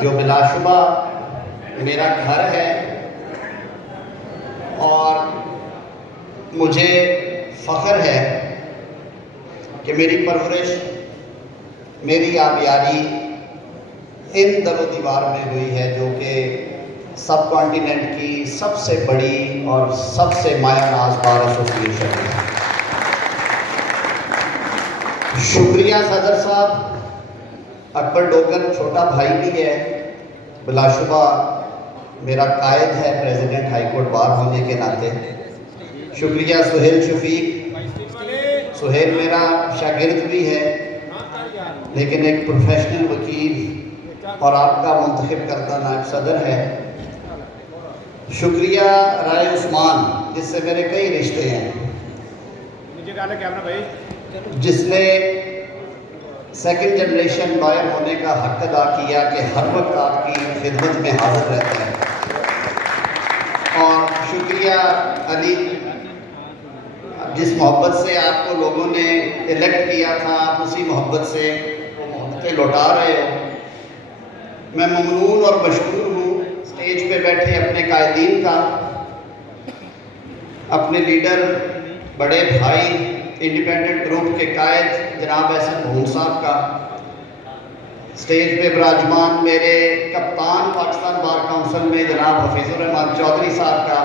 جو بلا شبہ میرا گھر ہے اور مجھے فخر ہے کہ میری پرورش، میری آبیاری ان در و دیوار میں ہوئی ہے جو کہ سب کانٹیننٹ کی سب سے بڑی اور سب سے مایہ ناز بار ایسوسیشن ہے۔ شکریہ صدر صاحب۔ اکبر ڈوگر چھوٹا بھائی بھی ہے، بلا شبہ میرا قائد ہے پریزیڈنٹ ہائی کورٹ بار ہونے کے ناطے۔ شکریہ سہیل شفیق۔ سہیل میرا شاگرد بھی ہے لیکن ایک پروفیشنل وکیل اور آپ کا منتخب کردہ نائب صدر ہے۔ شکریہ رائے عثمان، جس سے میرے کئی رشتے ہیں، جس نے سیکنڈ جنریشن لائر ہونے کا حق ادا کیا کہ ہر وقت آپ کی خدمت میں حاضر رہتا ہے۔ اور شکریہ علی، جس محبت سے آپ کو لوگوں نے الیکٹ کیا تھا، آپ اسی محبت سے وہ محبتیں لوٹا رہے ہو۔ میں ممنون اور مشکور ہوں اسٹیج پہ بیٹھے اپنے قائدین کا، اپنے لیڈر، بڑے بھائی، انڈیپینڈنٹ گروپ کے قائد جناب احسن بھون صاحب کا، اسٹیج پہ براجمان میرے کپتان پاکستان بار کونسل میں جناب حفیظ الرحمان چودھری صاحب کا،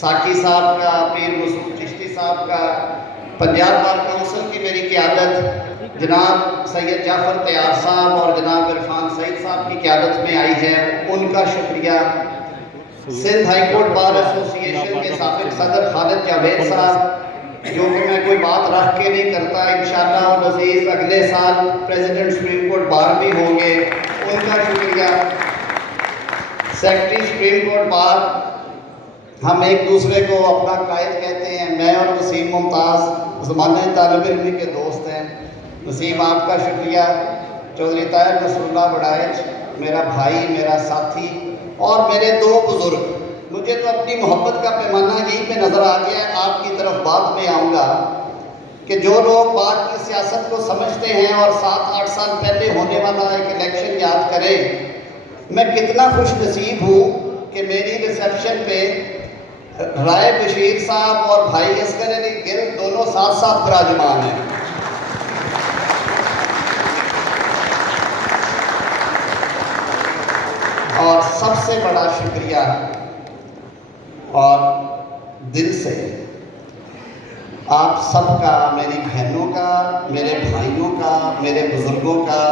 ساکی صاحب کا، پیر مسعود چشتی صاحب کا، پنجاب بار کونسل کی میری قیادت جناب سید جعفر تیار صاحب اور جناب عرفان سعید صاحب کی قیادت میں آئی ہے، ان کا شکریہ۔ Sindh high court bar association کے سابق صدر خالد جاوید صاحب، جو کہ میں کوئی بات رکھ کے نہیں کرتا، انشاءاللہ العزیز اگلے سال پریزیڈنٹ سپریم کورٹ بار بھی ہوں گے، ان کا شکریہ۔ سیکرٹری سپریم کورٹ بار، ہم ایک دوسرے کو اپنا قائد کہتے ہیں، میں اور وسیم ممتاز زمانہ طالب علمی کے دوست ہیں۔ وسیم آپ کا شکریہ۔ چودھری طاہر نصر اللہ وڑائچ، میرا بھائی، میرا ساتھی اور میرے دو بزرگ، مجھے تو اپنی محبت کا پیمانہ یہیں پہ نظر آ گیا ہے، آپ کی طرف بعد میں آؤں گا، کہ جو لوگ بار کی سیاست کو سمجھتے ہیں اور 7-8 سال پہلے ہونے والا ایک الیکشن یاد کریں، میں کتنا خوش نصیب ہوں کہ میری ریسیپشن پہ رائے بشیر صاحب اور بھائی اصغر علی گل دونوں ساتھ ساتھ براجمان ہیں۔ اور سب سے بڑا شکریہ اور دل سے آپ سب کا، میری بہنوں کا، میرے بھائیوں کا، میرے بزرگوں کا،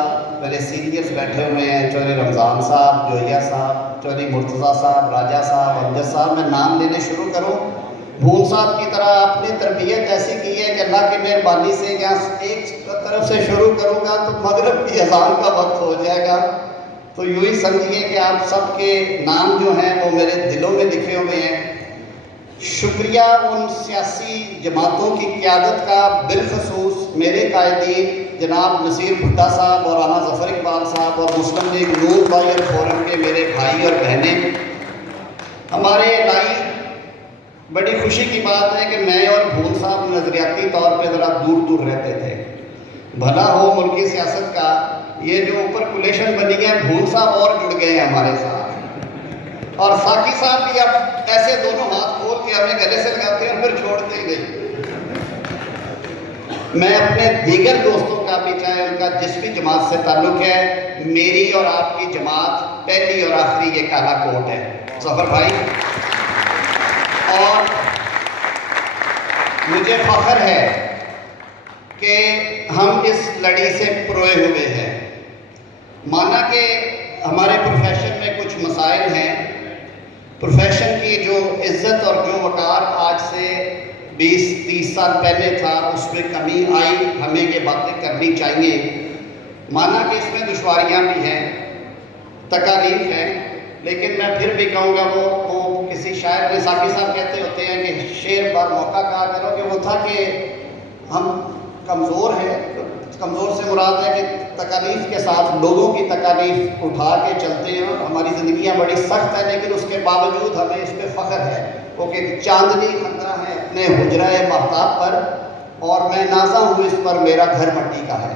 میرے سینئرز بیٹھے ہوئے ہیں، چودھری رمضان صاحب، جوہیہ صاحب، چودھری مرتضیٰ صاحب، راجہ صاحب، امجد صاحب، میں نام لینے شروع کروں، بھون صاحب کی طرح آپ نے تربیت ایسی کی ہے کہ اللہ کی مہربانی سے یہاں ایک طرف سے شروع کروں گا تو مغرب کی اذان کا وقت ہو جائے گا، تو یوں ہی سمجھیے کہ آپ سب کے نام جو ہیں وہ میرے دلوں میں لکھے ہوئے ہیں۔ شکریہ ان سیاسی جماعتوں کی قیادت کا، بالخصوص میرے قائدین جناب نصیر بھٹا صاحب اور رانا ظفر اقبال صاحب اور مسلم لیگ نون لائر فورم کے میرے بھائی اور بہنیں۔ ہمارے لائی بڑی خوشی کی بات ہے کہ میں اور بھون صاحب نظریاتی طور پہ ذرا دور دور رہتے تھے، بھلا ہو ملکی سیاست کا، یہ جو اوپر کولیشن بنی ہے، بھون صاحب اور جڑ گئے ہیں ہمارے ساتھ، اور ساکی صاحب بھی اب ایسے دونوں ہاتھ کھول کے ہمیں گلے سے لگاتے ہیں اور پھر چھوڑتے ہی نہیں۔ میں اپنے دیگر دوستوں کا بھی، چاہے ان کا جس بھی جماعت سے تعلق ہے، میری اور آپ کی جماعت پہلی اور آخری یہ کالا کوٹ ہے، ظفر بھائی، اور مجھے فخر ہے کہ ہم اس لڑی سے پروئے ہوئے ہیں۔ مانا کہ ہمارے پروفیشن میں کچھ مسائل ہیں، پروفیشن کی جو عزت اور جو وقار آج سے 20-30 سال پہلے تھا اس میں کمی آئی، ہمیں یہ باتیں کرنی چاہیے۔ مانا کہ اس میں دشواریاں بھی ہیں، تکالیف ہیں، لیکن میں پھر بھی کہوں گا وہ کسی شاعر نے، ساکی صاحب کہتے ہوتے ہیں کہ شعر بار موقع کہا کرو، کہ وہ تھا کہ ہم کمزور ہیں، کمزور سے مراد ہے کہ تکالیف کے ساتھ لوگوں کی تکالیف اٹھا کے چلتے ہیں، اور ہماری زندگیاں بڑی سخت ہیں لیکن اس کے باوجود ہمیں اس پہ فخر ہے، وہ کہ چاندنی خندہ ہے اپنے حجرہ مہتاب پر، اور میں نازاں ہوں اس پر، میرا گھر مٹی کا ہے۔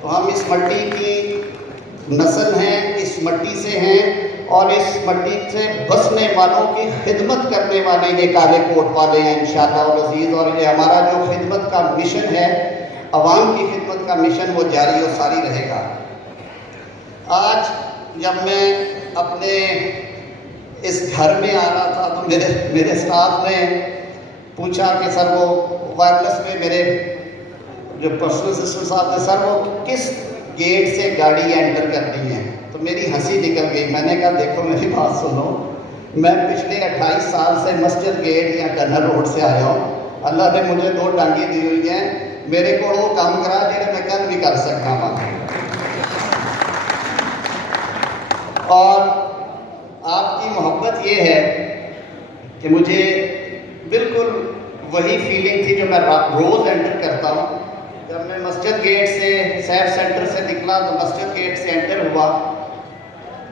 تو ہم اس مٹی کی نسل ہیں، اس مٹی سے ہیں اور اس مٹی سے بسنے والوں کی خدمت کرنے والے یہ کالے کوٹ والے ہیں انشاءاللہ العزیز. اور یہ ہمارا جو خدمت کا مشن ہے، عوام کی خدمت کا مشن، وہ جاری و ساری رہے گا. آج جب میں اپنے اس گھر میں آ رہا تھا تو میرے اسٹاف نے پوچھا کہ سر وہ وائرلیس میں میرے جو پرسنل اسسٹنٹ صاحب نے، سر وہ کس گیٹ سے گاڑی انٹر کرنی ہے؟ تو میری ہنسی نکل گئی. میں نے کہا دیکھو میری بات سنو، میں پچھلے 28 سال سے مسجد گیٹ یا کنر روڈ سے آیا ہوں. اللہ نے مجھے 2 ٹانگیں دی ہوئی ہیں، میرے کو وہ کام کرا جڑے میں کل بھی کر سکتا ہوں. اور آپ کی محبت یہ ہے کہ مجھے بالکل وہی فیلنگ تھی جو میں روز انٹر کرتا ہوں. جب میں مسجد گیٹ سے سیف سینٹر سے نکلا تو مسجد گیٹ سے انٹر ہوا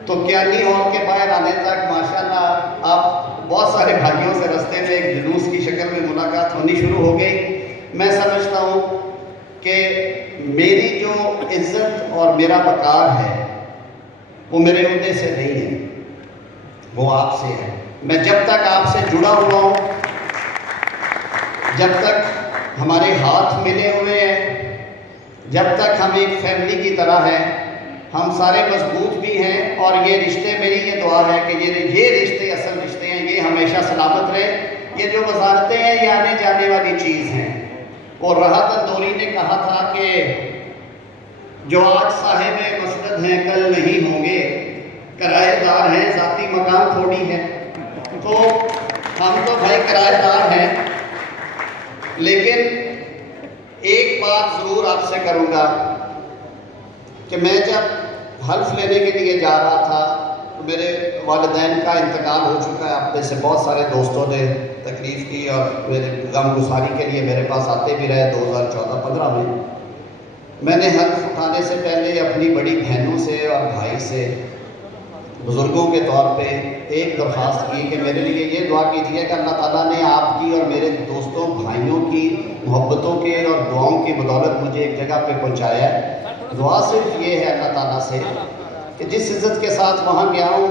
تو کیانی ہال کے باہر آنے تک ماشاءاللہ آپ بہت سارے بھائیوں سے رستے میں ایک جلوس کی شکل میں ملاقات ہونی شروع ہو گئی. میں سمجھتا ہوں کہ میری جو عزت اور میرا وقار ہے وہ میرے عہدے سے نہیں ہے، وہ آپ سے ہے. میں جب تک آپ سے جڑا ہوا ہوں، جب تک ہمارے ہاتھ ملے ہوئے ہیں، جب تک ہم ایک فیملی کی طرح ہیں، ہم سارے مضبوط بھی ہیں. اور یہ رشتے، میری یہ دعا ہے کہ یہ رشتے اصل رشتے ہیں، یہ ہمیشہ سلامت رہے. یہ جو وزارتیں ہیں یہ آنے جانے والی چیز ہیں. اور راحت اندوری نے کہا تھا کہ جو آج صاحب مسند ہیں کل نہیں ہوں گے، کرایہ دار ہیں ذاتی مکان تھوڑی ہے. تو ہم تو بھائی کرایہ دار ہیں، لیکن ایک بات ضرور آپ سے کروں گا کہ میں جب حلف لینے کے لیے جا رہا تھا تو میرے والدین کا انتقال ہو چکا ہے. آپ میں سے بہت سارے دوستوں نے تکلیف کی اور میرے غم گساری کے لیے میرے پاس آتے بھی رہے. 2014-15 میں میں نے حلف اٹھانے سے پہلے اپنی بڑی بہنوں سے اور بھائی سے بزرگوں کے طور پہ ایک درخواست کی کہ میرے لیے یہ دعا کیجیے کہ اللہ تعالیٰ نے آپ کی اور میرے دوستوں بھائیوں کی محبتوں کے اور دعاؤں کی بدولت مجھے ایک جگہ پہ پہنچایا ہے. دعا صرف یہ ہے اللہ تعالیٰ سے کہ جس عزت کے ساتھ وہاں گیا ہوں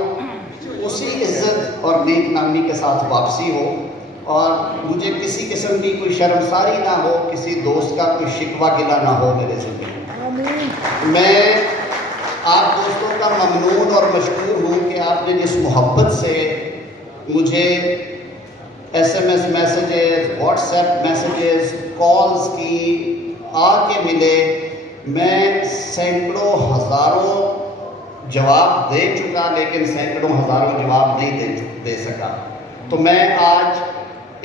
اسی عزت اور نیک نامی کے ساتھ واپسی ہو، اور مجھے کسی قسم کی کوئی شرمساری نہ ہو، کسی دوست کا کوئی شکوہ گلہ نہ ہو میرے زندگی. میں آپ دوستوں کا ممنون اور مشکور ہوں کہ آپ نے جس محبت سے مجھے SMS messages, what's app messages, calls کی آ کے ملے. میں سینکڑوں ہزاروں جواب دے چکا لیکن سینکڑوں ہزاروں جواب نہیں دے سکا. تو میں آج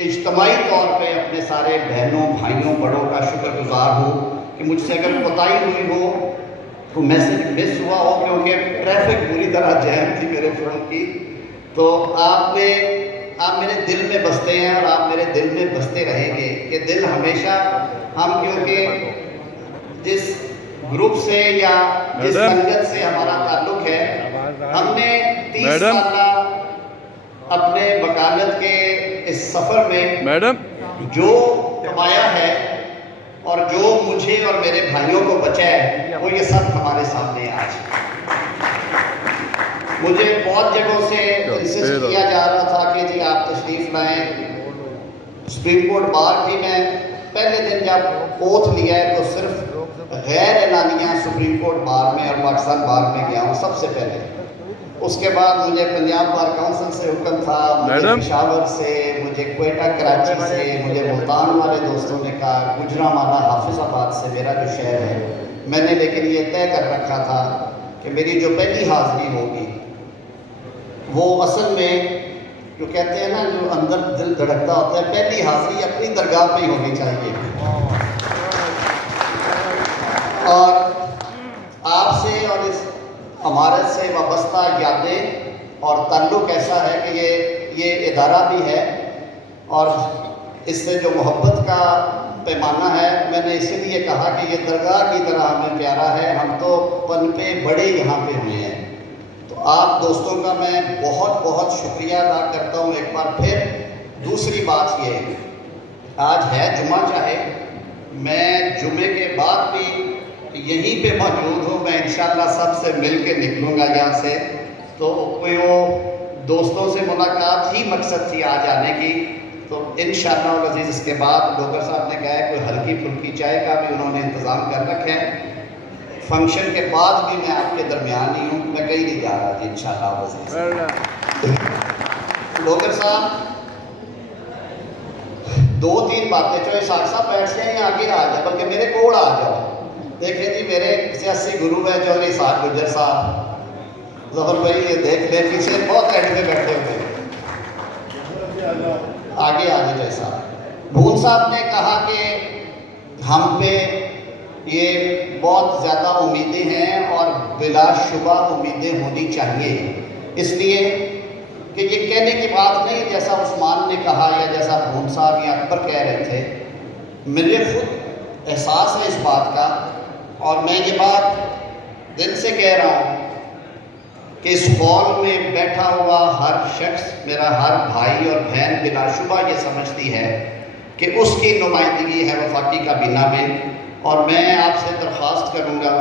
اجتماعی طور پہ اپنے سارے بہنوں بھائیوں بڑوں کا شکر گزار ہوں کہ مجھ سے اگر کوتاہی ہوئی ہو، تو میسیج مس ہوا ہو کیونکہ ٹریفک بری طرح جیم تھی میرے فون کی، تو آپ میرے دل میں بستے ہیں اور آپ میرے دل میں بستے رہیں گے. کہ دل ہمیشہ ہم، کیونکہ جس گروپ سے یا جس سنگت سے ہمارا تعلق ہے، ہم نے 30 سالہ اپنے وکالت کے اس سفر میں جو کمایا ہے اور جو مجھے اور میرے بھائیوں کو بچا ہے وہ یہ سب ہمارے سامنے آج. مجھے بہت جگہوں سے انسسٹ کیا جا رہا تھا کہ جی آپ تشریف لائیں. سپریم کورٹ بار بھی میں پہلے دن جب اوتھ لیا ہے تو صرف غیر اعلانیہ سپریم کورٹ بار میں اور پاکستان بار میں گیا ہوں سب سے پہلے. اس کے بعد مجھے پنجاب بار کونسل سے حکم تھا، مجھے پشاور سے، مجھے کوئٹہ کراچی سے، مجھے ملتان والے دوستوں نے کہا، گجرانوالہ حافظ آباد سے میرا جو شہر ہے. میں نے لیکن یہ طے کر رکھا تھا کہ میری جو پہلی حاضری ہوگی وہ اصل میں جو کہتے ہیں نا جو اندر دل دھڑکتا ہوتا ہے، پہلی حاضری اپنی درگاہ پہ ہی ہونی چاہیے. اور آپ سے اور اس عمارت سے وابستہ یادیں اور تعلق ایسا ہے کہ یہ ادارہ بھی ہے اور اس سے جو محبت کا پیمانہ ہے، میں نے اسی لیے کہا کہ یہ درگاہ کی طرح ہمیں پیارا ہے. ہم تو پنپے بڑے یہاں پہ ہوئے ہیں. تو آپ دوستوں کا میں بہت بہت شکریہ ادا کرتا ہوں ایک بار پھر. دوسری بات یہ، آج ہے جمعہ، چاہے میں جمعے کے بعد بھی یہیں پہ موجود ہوں. میں انشاءاللہ سب سے مل کے نکلوں گا یہاں سے. تو کوئی وہ دوستوں سے ملاقات ہی مقصد تھی آج آنے کی. تو انشاءاللہ العزیز اس کے بعد ڈوگر صاحب نے کہا ہے کوئی ہلکی پھلکی چائے کا بھی انہوں نے انتظام کر رکھا ہے. فنکشن کے بعد بھی میں آپ کے درمیان ہی ہوں, میں کہیں نہیں جا رہا جی انشاءاللہ العزیز. ڈوگر صاحب 2-3 باتیں جو اسحاق صاحب بیٹھ جائیں یا آگے آ جائیں, بلکہ میرے کوڑ آ جاؤ. دیکھیں جی میرے سیاسی گرو ہے چودھری اسحاق گجر صاحب, ظفر بھائی یہ دیکھ لیں پیچھے بہت اینڈ میں بیٹھے ہوئے ہیں, آگے آ جائے. جیسا بھون صاحب نے کہا کہ ہم پہ یہ بہت زیادہ امیدیں ہیں اور بلا شبہ امیدیں ہونی چاہیے, اس لیے کہ یہ کہنے کی بات نہیں جیسا عثمان نے کہا یا جیسا بھون صاحب یا اکبر کہہ رہے تھے. مجھے خود احساس ہے اس بات کا, اور میں یہ بات دل سے کہہ رہا ہوں کہ اس ہال میں بیٹھا ہوا ہر شخص, میرا ہر بھائی اور بہن بلا شبہ یہ سمجھتی ہے کہ اس کی نمائندگی ہے وفاقی کابینہ میں. اور میں آپ سے درخواست کروں گا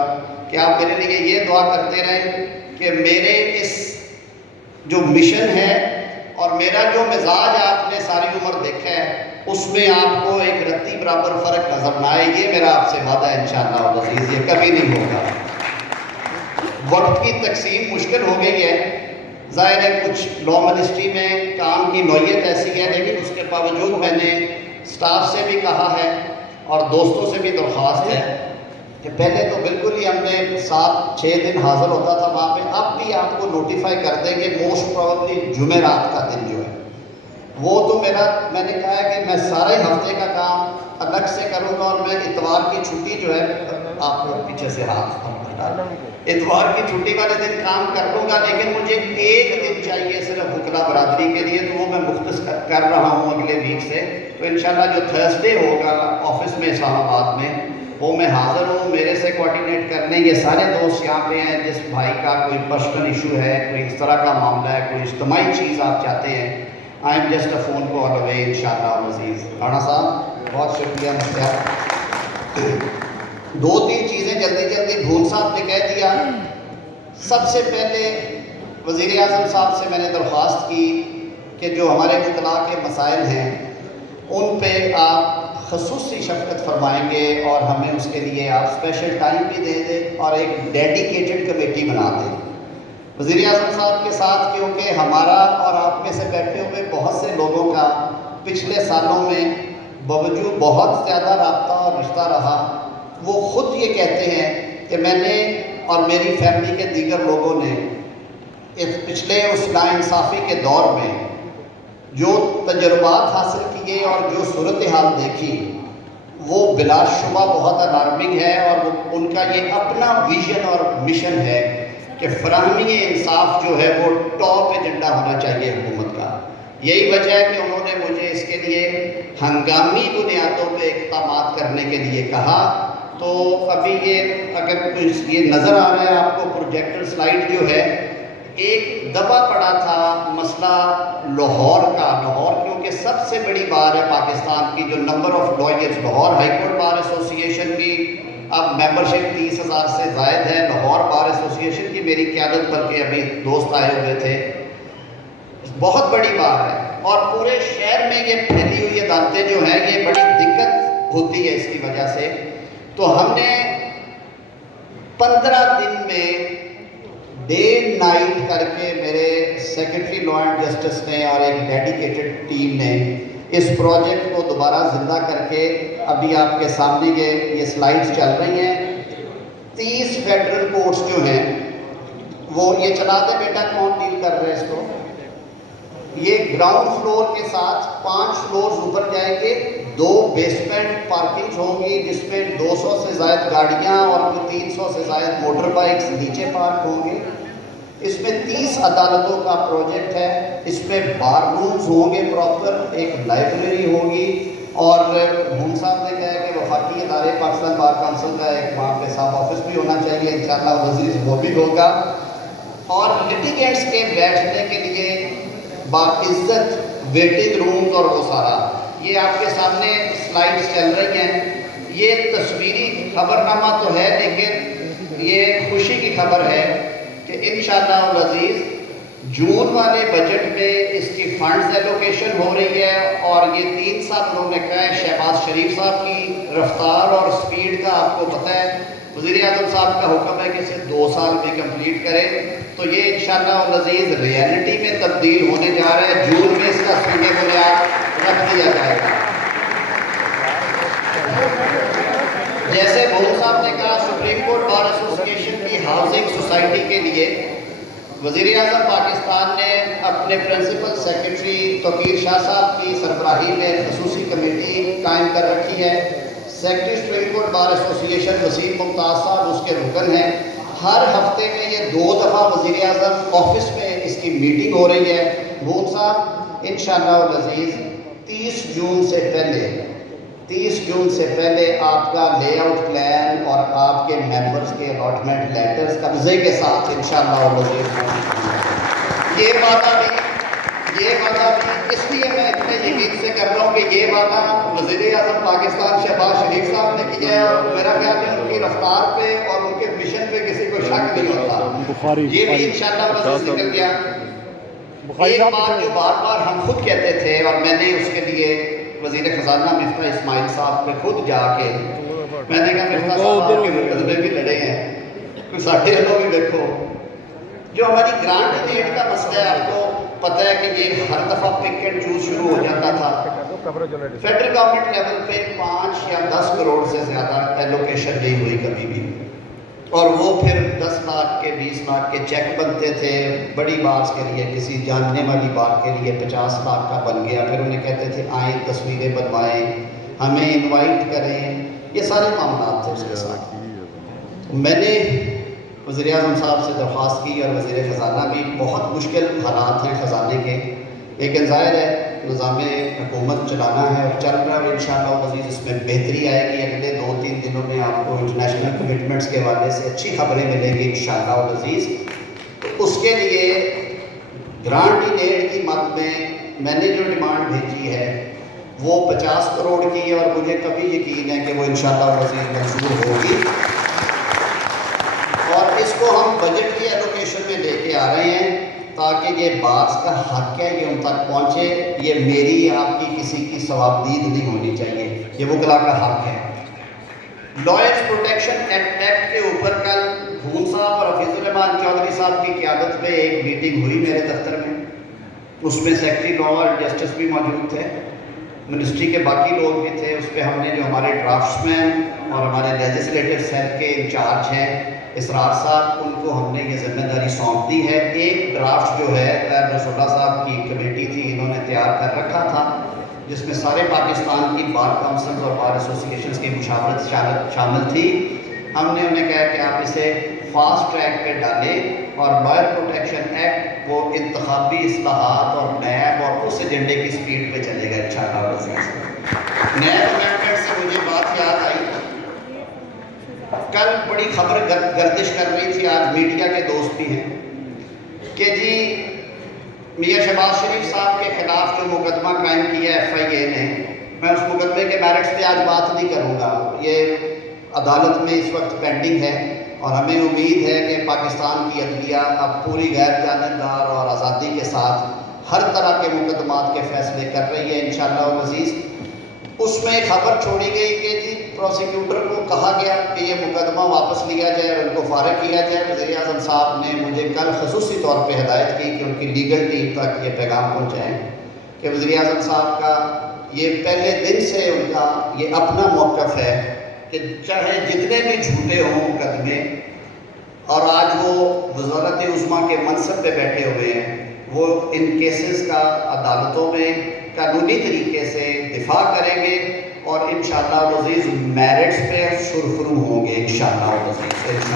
کہ آپ میرے لیے یہ دعا کرتے رہیں کہ میرے اس جو مشن ہے اور میرا جو مزاج آپ نے ساری عمر دیکھا ہے اس میں آپ کو ایک رتی برابر فرق نظر نہ آئے. یہ میرا آپ سے وعدہ ہے انشاءاللہ العزیز, یہ کبھی نہیں ہوگا. وقت کی تقسیم مشکل ہو گئی ہے, ظاہر ہے کچھ لا منسٹری میں کام کی نوعیت ایسی ہے, لیکن اس کے باوجود میں نے سٹاف سے بھی کہا ہے اور دوستوں سے بھی درخواست ہے کہ پہلے تو بالکل ہی ہم نے 7-6 دن حاضر ہوتا تھا وہاں پہ, اب بھی آپ کو نوٹیفائی کر دیں گے موسٹ پروبلی جمعرات کا دن جو ہے وہ تو میں نے کہا ہے کہ میں سارے ہفتے کا کام الگ سے کروں گا, اور میں اتوار کی چھٹی جو ہے, آپ کو پیچھے سے ہاتھ اتوار کی چھٹی والے دن کام کر لوں گا, لیکن مجھے ایک دن چاہیے صرف بکلا برادری کے لیے, تو وہ میں مختص کر رہا ہوں اگلے ویک سے. تو انشاءاللہ جو تھرسڈے ہوگا آفس میں اسلام آباد میں وہ میں حاضر ہوں. میرے سے کوارڈینیٹ کرنے یہ سارے دوست یہاں پہ ہیں, جس بھائی کا کوئی پرسنل ایشو ہے, کوئی اس طرح کا معاملہ ہے, کوئی اجتماعی چیز آپ چاہتے ہیں, I am just a phone call away انشاءاللہ العزیز. رانا صاحب بہت شکریہ مختار. 2-3 چیزیں جلدی بھون صاحب نے کہہ دیا. سب سے پہلے وزیر اعظم صاحب سے میں نے درخواست کی کہ جو ہمارے وکلاء کے مسائل ہیں ان پہ آپ خصوصی شفقت فرمائیں گے اور ہمیں اس کے لیے آپ اسپیشل ٹائم بھی دے دیں اور ایک ڈیڈیکیٹڈ کمیٹی بنا دیں. وزیر اعظم صاحب کے ساتھ کیونکہ ہمارا اور آپ میں سے بیٹھے ہوئے بہت سے لوگوں کا پچھلے سالوں میں باوجود بہت زیادہ رابطہ اور رشتہ رہا, وہ خود یہ کہتے ہیں کہ میں نے اور میری فیملی کے دیگر لوگوں نے اس پچھلے اس ناانصافی کے دور میں جو تجربات حاصل کیے اور جو صورتحال دیکھی وہ بلا شبہ بہت الارمنگ ہے, اور ان کا یہ اپنا ویژن اور مشن ہے کہ فراہمی انصاف جو ہے وہ ٹاپ ایجنڈا ہونا چاہیے حکومت کا. یہی وجہ ہے کہ انہوں نے مجھے اس کے لیے ہنگامی بنیادوں پہ اقدامات کرنے کے لیے کہا. تو ابھی یہ اگر یہ نظر آ رہا ہے آپ کو پروجیکٹر سلائیڈ جو ہے, ایک دبا پڑا تھا مسئلہ لاہور کا. لاہور کیونکہ سب سے بڑی بار ہے پاکستان کی, جو number of lawyers, Lahore high court bar ایسوسی ایشن کی اب ممبرشپ 30,000 سے زائد ہے. لاہور بار ایسوسی ایشن کی میری قیادت پر کے ابھی دوست آئے ہوئے تھے, بہت بڑی بار ہے, اور پورے شہر میں یہ پھیلی ہوئی عدالتیں جو ہیں یہ بڑی دقت ہوتی ہے اس کی وجہ سے. تو ہم نے 15 دن میں ڈے نائٹ کر کے میرے سیکرٹری لا اینڈ جسٹس نے اور ایک ڈیڈیکیٹڈ ٹیم نے اس پروجیکٹ کو دوبارہ زندہ کر کے ابھی آپ کے سامنے یہ سلائیڈز چل رہی ہیں. 30 فیڈرل کورٹس جو ہیں وہ یہ چلا دے بیٹا, کون ڈیل کر رہے ہیں اس کو, یہ گراؤنڈ فلور کے ساتھ 5 فلورز اوپر جائیں گے, 2 بیسمنٹ پارکنگز ہوں گی جس میں 200 سے زائد گاڑیاں اور 300 سے زائد موٹر بائکس نیچے پارک ہوں گے. اس میں 30 عدالتوں کا پروجیکٹ ہے. اس میں بار رومز ہوں گے پراپر, ایک لائبریری ہوگی, اور بھون صاحب نے کہا کہ وفاقی ادارے پاکستان بار کونسل کا ایک وہاں پہ صاحب آفس بھی ہونا چاہیے, انشاءاللہ وزیر وہ بھی ہوگا. اور لٹیگینٹس کے بیٹھنے کے لیے باعزت ویٹنگ رومز اور وہ سارا, یہ آپ کے سامنے سلائیڈز چل رہی ہیں. یہ تصویری خبرنامہ تو ہے لیکن یہ خوشی کی خبر ہے کہ انشاءاللہ العزیز جون والے بجٹ میں اس کی فنڈز ایلوکیشن ہو رہی ہے، اور یہ 3 سال انہوں نے کہا ہے۔ شہباز شریف صاحب کی رفتار اور سپیڈ کا آپ کو پتہ ہے، وزیر اعظم صاحب کا حکم ہے کہ اسے 2 سال میں کمپلیٹ کرے، تو یہ انشاءاللہ العزیز ریئلٹی میں تبدیل ہونے جا رہا ہے۔ جون میں اس کا سنگ بنیاد رکھ دیا جائے گا۔ جیسے بھول صاحب نے کہا، سپریم کورٹ بار ایسوسی ایشن کی ہاؤسنگ سوسائٹی کے لیے وزیر اعظم پاکستان نے اپنے پرنسپل سیکرٹری توقیر شاہ صاحب کی سربراہی میں خصوصی کمیٹی قائم کر رکھی ہے۔ سیکرٹری سپریم کورٹ بار ایسوسی ایشن وسیم ممتاز صاحب اس کے رکن ہیں۔ ہر ہفتے میں یہ 2 دفعہ وزیر اعظم آفس میں اس کی میٹنگ ہو رہی ہے۔ بھول صاحب انشاءاللہ العزیز 30 جون سے پہلے آپ کا لے آؤٹ پلان اور آپ کے ممبرز کے الاٹمنٹ لیٹرز قبضے کے ساتھ انشاءاللہ العزیز یہ وعدہ بھی اس لیے میں اتنے یقین سے کر رہا ہوں کہ یہ وعدہ وزیر اعظم پاکستان شہباز شریف صاحب نے کیا ہے، اور میرا خیال ہے ان کی رفتار پہ اور ان کے مشن پہ کسی کو شک نہیں ہوتا۔ یہ بھی انشاءاللہ العزیز نکل گیا۔ ایک بات جو بار بار ہم خود کہتے تھے، اور میں نے اس کے لیے وزیر خزانہ مفتاح اسماعیل صاحب پہ خود جا کے میں نے کہا مفتاح صاحب آپ کے مقدمے بھی لڑے ہیں، کوئی ساٹھے لوگ بھی دیکھو، جو ہماری گرانٹ ایڈ کا مسئلہ ہے آپ کو پتہ ہے کہ یہ ہر دفعہ پک اینڈ چوز شروع ہو جاتا تھا۔ فیڈرل گورنمنٹ لیول پہ 5 یا 10 کروڑ سے زیادہ ایلوکیشن نہیں ہوئی کبھی بھی، اور وہ پھر 10 لاکھ کے 20 لاکھ کے چیک بنتے تھے، بڑی بات کے لیے کسی جاننے والی بات کے لیے 50 لاکھ کا بن گیا، پھر انہیں کہتے تھے آئیں تصویریں بنوائیں، ہمیں انوائٹ کریں، یہ سارے معاملات تھے اس کے ساتھ۔ میں نے وزیر اعظم صاحب سے درخواست کی، اور وزیر خزانہ بھی، بہت مشکل حالات ہیں خزانے کے، لیکن ظاہر ہے نظام حکومت چلانا ہے اور چل رہا ہے، انشاءاللہ العزیز اس میں بہتری آئے گی۔ اگلے 2-3 دنوں میں آپ کو انٹرنیشنل کمٹمنٹس کے حوالے سے اچھی خبریں ملیں گی انشاءاللہ العزیز۔ تو اس کے لیے گرانٹ ان ایڈ کی مد میں نے جو ڈیمانڈ بھیجی ہے وہ 50 کروڑ کی ہے، اور مجھے کبھی یقین ہے کہ وہ انشاءاللہ العزیز منظور ہوگی، اور اس کو ہم بجٹ کی ایلوکیشن میں لے کے آ رہے ہیں تاکہ یہ بعض کا حق ہے یہ ان تک پہنچے۔ یہ میری یا آپ کی کسی کی ثوابدید نہیں ہونی چاہیے، یہ وکلا کا حق ہے۔ لائرز پروٹیکشن ایکٹ کے اوپر کل بھون صاحب اور حفیظ الرحمان چودھری صاحب کی قیادت میں ایک میٹنگ ہوئی میرے دفتر میں، اس میں سیکرٹری لا اور جسٹس بھی موجود تھے، منسٹری کے باقی لوگ بھی تھے۔ اس پہ ہم نے جو ہمارے ڈرافٹس مین اور ہمارے لیجسلیٹو سیل کے انچارج ہیں اسرار صاحب، ان کو ہم نے یہ ذمہ داری سونپ دی ہے۔ ایک ڈرافٹ جو ہے طاہر رسول اللہ صاحب کی کمیٹی تھی، انہوں نے تیار کر رکھا تھا، جس میں سارے پاکستان کی بار کونسلز اور بار ایسوسی ایشنز کی مشاورت شامل تھی۔ ہم نے انہیں کہا کہ آپ اسے فاسٹ ٹریک پہ ڈالیں، اور لائر پروٹیکشن ایکٹ وہ انتخابی اصلاحات اور نیب اور اس ایجنڈے کی سپیڈ پہ چلے گا انشاءاللہ العزیز۔ نیب امینڈمنٹ سے مجھے بات یاد آئی، کل بڑی خبر گردش کر رہی تھی، آج میڈیا کے دوست بھی ہیں، کہ جی میاں شہباز شریف صاحب کے خلاف جو مقدمہ قائم کیا ہے FIA نے، میں اس مقدمے کے میرٹس پہ آج بات نہیں کروں گا، یہ عدالت میں اس وقت پینڈنگ ہے، اور ہمیں امید ہے کہ پاکستان کی عدلیہ اب پوری غیر جانبدار اور آزادی کے ساتھ ہر طرح کے مقدمات کے فیصلے کر رہی ہے انشاءاللہ العزیز۔ اس میں خبر چھوڑی گئی کہ جی پروسیکیوٹر کو کہا گیا کہ یہ مقدمہ واپس لیا جائے اور ان کو فارغ کیا جائے۔ وزیر اعظم صاحب نے مجھے کل خصوصی طور پہ ہدایت کی کہ ان کی لیگل ٹیم تک یہ پیغام پہنچائیں کہ وزیر اعظم صاحب کا یہ پہلے دن سے ان کا یہ اپنا موقف ہے کہ چاہے جتنے بھی جھوٹے ہوں مقدمے، اور آج وہ وزارت عظمیٰ کے منصب پہ بیٹھے ہوئے ہیں، وہ ان کیسز کا عدالتوں میں قانونی طریقے سے دفاع کریں گے، اور انشاءاللہ العزیز میرٹس پہ سرخرو ہوں گے انشاءاللہ العزیز۔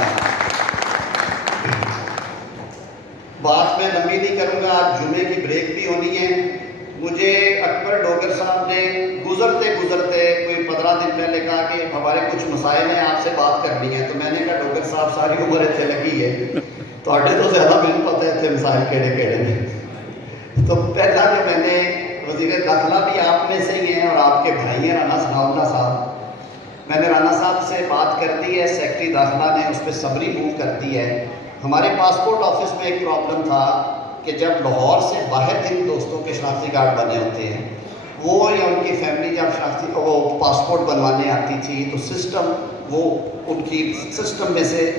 بات میں لمبی نہیں کروں گا، آج جمعے کی بریک بھی ہونی ہے۔ مجھے اکبر ڈوگر صاحب نے گزرتے کوئی 15 دن پہلے کہا کہ ہمارے کچھ مسائل ہیں، آپ سے بات کرنی ہے، تو میں نے کہا ڈوگر صاحب ساری عمر اتنے لگی ہے، تھوڑے تو زیادہ میں نے پتہ ہے مسائل کہڑے نے۔ تو پہلا جو میں نے وزیر داخلہ بھی آپ میں سے ہی ہیں اور آپ کے بھائی ہیں رانا ثناء اللہ صاحب، میں نے رانا صاحب سے بات کر دی ہے، سیکرٹری داخلہ نے اس پہ سمری موو کر دی ہے۔ ہمارے پاسپورٹ آفس میں ایک پرابلم تھا کہ جب لاہور سے باہر جن دوستوں کے شناختی کارڈ بنے ہوتے ہیں، وہ یا ان کی فیملی جب وہ پاسپورٹ بنوانے آتی تھی تو سسٹم وہ ان کی سسٹم میں سے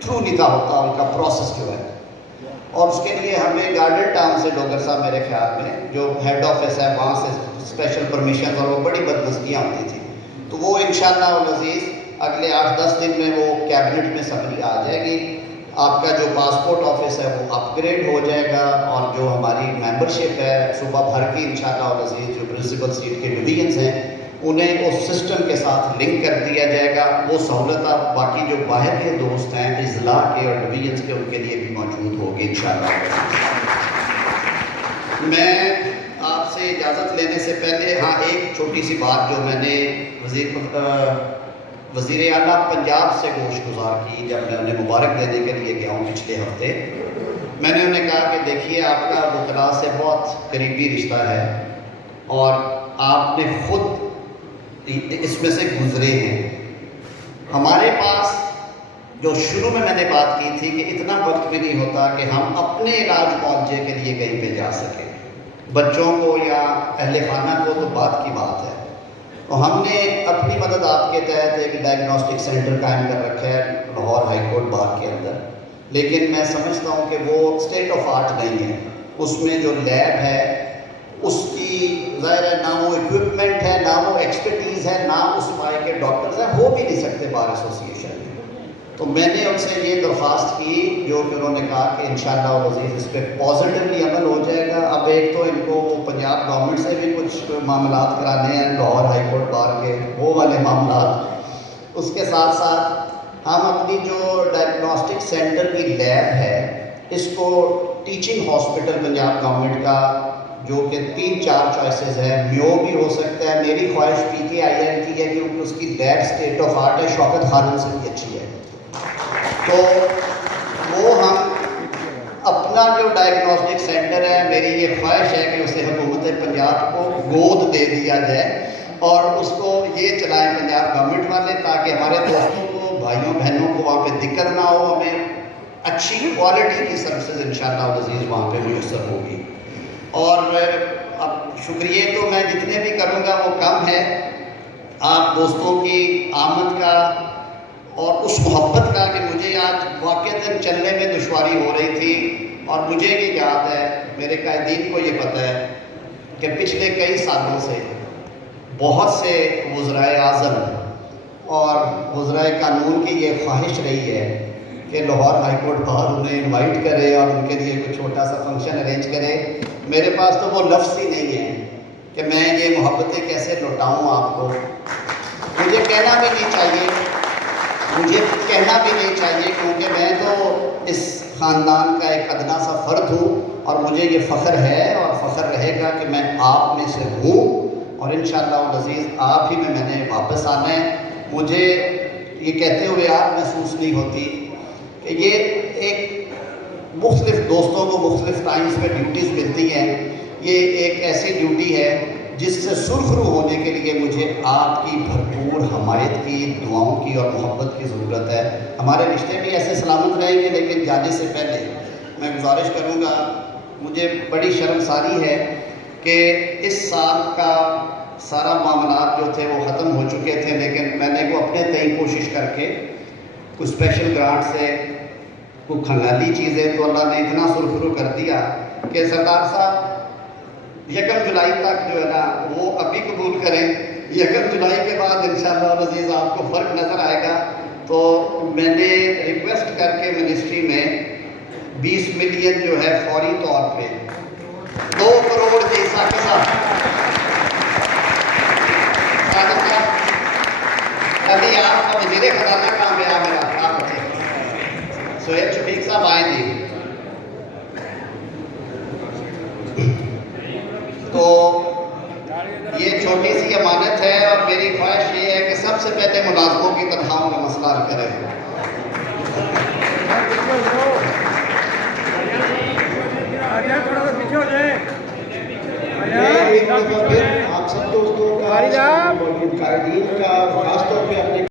تھرو نہیں تھا ہوتا ان کا پروسیس جو ہے، اور اس کے لیے ہمیں گارڈن ٹاؤن سے ڈوگر صاحب میرے خیال میں جو ہیڈ آفس ہے وہاں سے اسپیشل پرمیشن اور وہ بڑی بدمزگیاں ہوتی تھیں، تو وہ انشاءاللہ العزیز اگلے 8-10 دن میں وہ کیبنٹ میں سمری آ جائے گی۔ آپ کا جو پاسپورٹ آفس ہے وہ اپ گریڈ ہو جائے گا، اور جو ہماری ممبرشپ ہے صوبہ بھر کی انشاءاللہ العزیز جو پرنسپل سیٹ کے ڈویژنز ہیں انہیں اس سسٹم کے ساتھ لنک کر دیا جائے گا۔ وہ سہولت آپ باقی جو باہر کے دوست ہیں اضلاع کے اور ڈویژنز کے ان کے لیے بھی موجود ہوگی انشاءاللہ۔ میں آپ سے اجازت لینے سے پہلے ایک چھوٹی سی بات جو میں نے وزیر اعلیٰ پنجاب سے گوش گزار کی جب میں انہیں مبارک دینے کے لیے گیا ہوں پچھلے ہفتے، میں نے انہیں کہا کہ دیکھیے آپ کا وکلاء سے بہت قریبی رشتہ ہے اور آپ نے خود اس میں سے گزرے ہیں۔ ہمارے پاس جو شروع میں نے بات کی تھی کہ اتنا وقت بھی نہیں ہوتا کہ ہم اپنے علاج معالجے کے لیے کہیں پہ جا سکیں، بچوں کو یا اہل خانہ کو تو بات کی بات ہے، تو ہم نے اپنی مدد آپ کے تحت ایک ڈائگنوسٹک سینٹر قائم کر رکھا ہے لاہور ہائی کورٹ بار کے اندر، لیکن میں سمجھتا ہوں کہ وہ اسٹیٹ آف آرٹ نہیں ہے۔ اس میں جو لیب ہے اس کی ظاہر ہے نہ وہ اکوپمنٹ ہے، نہ وہ ایکسپرٹیز ہے، نہ اس پائے کے ڈاکٹرز ہیں، ہو بھی نہیں سکتے بار ایسوسیشن میں۔ تو میں نے ان سے یہ درخواست کی جو کہ انہوں نے کہا کہ انشاءاللہ العزیز اس پہ پازیٹیولی عمل ہو جائے گا۔ اب ایک تو ان کو پنجاب گورنمنٹ سے بھی کچھ معاملات کرانے ہیں لاہور ہائی کورٹ بار کے، وہ والے معاملات، اس کے ساتھ ساتھ ہم اپنی جو ڈائگنوسٹک سینٹر کی لیب ہے اس کو ٹیچنگ ہاسپٹل پنجاب گورنمنٹ کا جو کہ 3-4 چوائسز ہے، میو بھی ہو سکتا ہے، میری خواہش PKIM کی ہے کیونکہ اس کی لیب اسٹیٹ آف آرٹ ہے، شوکت خانم سے بھی اچھی ہے، تو وہ ہم اپنا جو ڈائگنوسٹک سینٹر ہے میری یہ خواہش ہے کہ اسے حکومت پنجاب کو گود دے دیا جائے اور اس کو یہ چلائیں پنجاب گورنمنٹ والے، تاکہ ہمارے دوستوں کو بھائیوں بہنوں کو وہاں پہ دقت نہ ہو، ہمیں اچھی کوالٹی کی سروسز انشاءاللہ العزیز وہاں پہ میسر ہوگی۔ اور اب شکریہ تو میں جتنے بھی کروں گا وہ کم ہے، آپ دوستوں کی آمد کا اور اس محبت کا کہ مجھے آج واقعتاً چلنے میں دشواری ہو رہی تھی، اور مجھے بھی یاد ہے، میرے قائدین کو یہ پتہ ہے کہ پچھلے کئی سالوں سے بہت سے وزرائے اعظم اور وزرائے قانون کی یہ خواہش رہی ہے کہ لاہور ہائی کورٹ باہر انہیں انوائٹ کرے اور ان کے لیے کوئی چھوٹا سا فنکشن ارینج کرے۔ میرے پاس تو وہ لفظ ہی نہیں ہے کہ میں یہ محبتیں کیسے لوٹاؤں آپ کو، مجھے کہنا بھی نہیں چاہیے کیونکہ میں تو اس خاندان کا ایک ادنا سا فرد ہوں، اور مجھے یہ فخر ہے اور فخر رہے گا کہ میں آپ میں سے ہوں، اور انشاءاللہ العزیز آپ ہی میں نے واپس آنا ہے۔ مجھے یہ کہتے ہوئے آپ محسوس نہیں ہوتی کہ یہ ایک مختلف دوستوں کو مختلف ٹائمز پہ ڈیوٹیز ملتی ہیں، یہ ایک ایسی ڈیوٹی ہے جس سے سرخرو ہونے کے لیے مجھے آپ کی بھرپور حمایت کی، دعاؤں کی اور محبت کی ضرورت ہے۔ ہمارے رشتے بھی ایسے سلامت رہیں گے، لیکن جانے سے پہلے میں گزارش کروں گا، مجھے بڑی شرمساری ہے کہ اس سال کا سارا معاملات جو تھے وہ ختم ہو چکے تھے، لیکن میں نے وہ اپنے تئیں کوشش کر کے کچھ اسپیشل گرانٹ سے کوئی کھنگالی چیزیں تو اللہ نے اتنا سرخرو کر دیا کہ سردار صاحب 1 جولائی تک جو ہے نا وہ ابھی قبول کریں، 1 جولائی کے بعد انشاءاللہ العزیز آپ کو فرق نظر آئے گا۔ تو میں نے ریکویسٹ کر کے منسٹری میں 20 ملین جو ہے فوری طور پہ 2 کروڑ جیسا کے ساتھ ابھی آپ کا وزیر خزانہ کہاں گیا میرا آپ بچے سہیل شفیق صاحب آئے جی، تو یہ چھوٹی سی امانت ہے اور میری خواہش یہ ہے کہ سب سے پہلے ملازموں کی تنخواہوں کا مسئلہ حل کریں۔ آپ سب دوستوں کا قائدین کا طور پہ